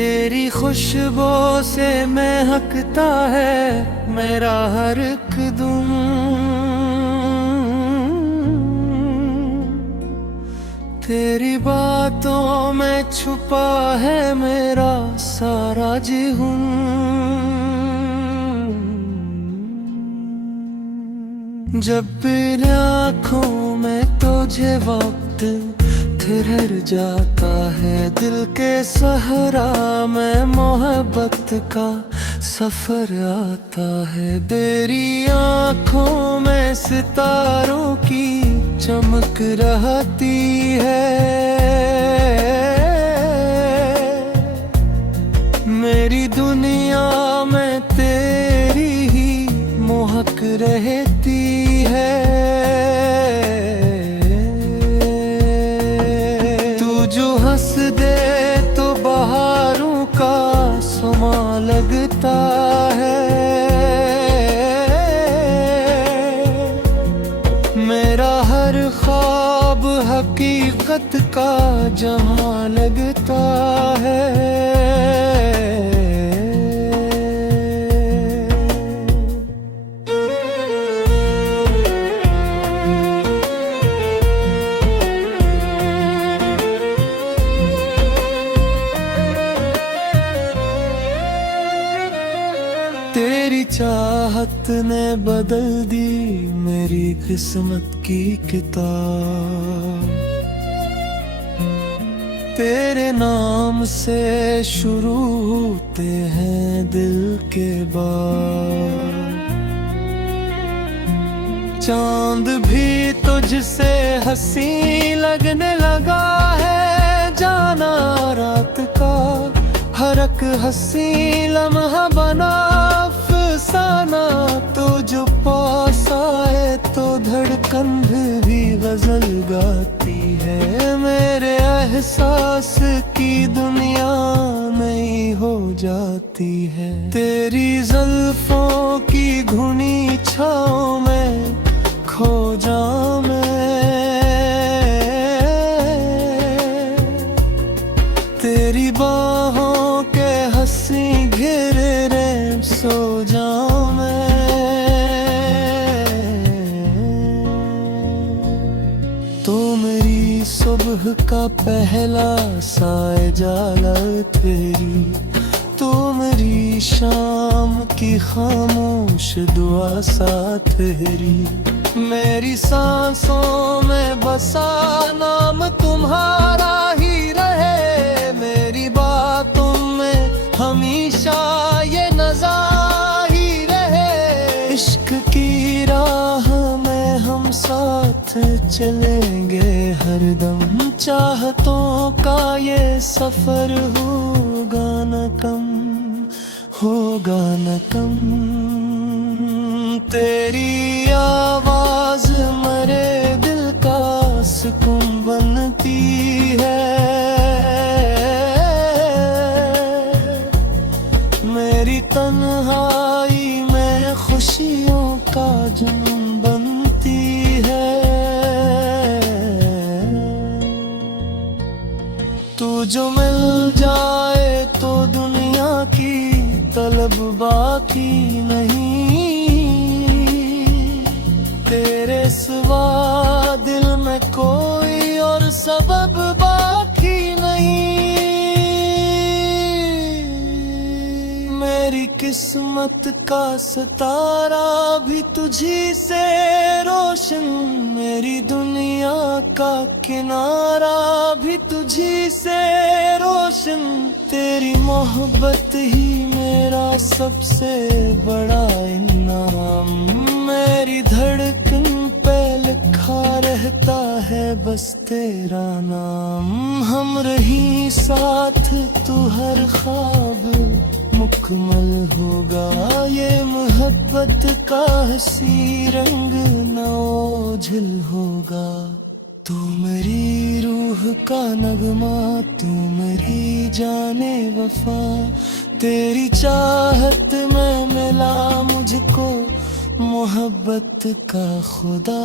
तेरी खुशबू से महकता है मेरा हर कदम। तेरी बातों में छुपा है मेरा सारा जीवन। जब भी आँखों में तुझे वक्त ठहर जाता है, दिल के सहरा में मोहब्बत का सफर आता है। तेरी आँखों में सितारों की चमक रहती है, मेरी दुनिया में तेरी ही महक रहती है। तू जो हंस दे तो बहारों का समा लगता है। मेरा हर ख्वाब हकीकत का जहां लगता है। तेरी चाहत ने बदल दी मेरी किस्मत की किताब। तेरे नाम से शुरू होते हैं दिल के बार। चांद भी तुझसे हंसी लगने लगा है, जाना रात का हर एक हंसी लम्हा बना अफसाना। तो जो पास आए तो धड़कन भी गजल गाती है। मेरे एहसास की दुनिया नई हो जाती है। तेरी जुल्फों की घुनी छाँव में खो जाऊं मैं, तेरी बाहों के हंसी घेरे रे सो जाऊं मैं। तो मेरी सुबह का पहला साए जाला तेरी, तो मेरी शाम की खामोश दुआ सा तेरी। मेरी सांसों में बसा नाम तुम्हारा ही रहे, मेरी बातों में हमेशा ये नज़ा ही रहे। इश्क की राह में हम साथ चलेंगे हरदम, चाहतों का ये सफर होगा न कम, होगा न कम। तेरी आवाज मेरे दिल का सुकून बनती है, मेरी तन्हाई में खुशियों का जुनून बनती है। तू जो मिल जाए तो दुनिया की तलब बाकी नहीं, तेरे सिवा दिल में कोई और सबब बाकी नहीं। मेरी किस्मत का सितारा भी तुझी से रोशन, मेरी दुनिया का किनारा भी तुझी से रोशन। तेरी मोहब्बत ही मेरा सबसे बड़ा इनाम, मेरी धड़कन पे लिखा रहता है बस तेरा नाम। हम रही साथ तू हर ख्वाब मुकम्मल होगा, ये मोहब्बत का हंसी रंग न ओझल होगा। तू मेरी रूह का नगमा, तू मेरी जाने वफा, तेरी चाहत में मिला मुझको मोहब्बत का खुदा।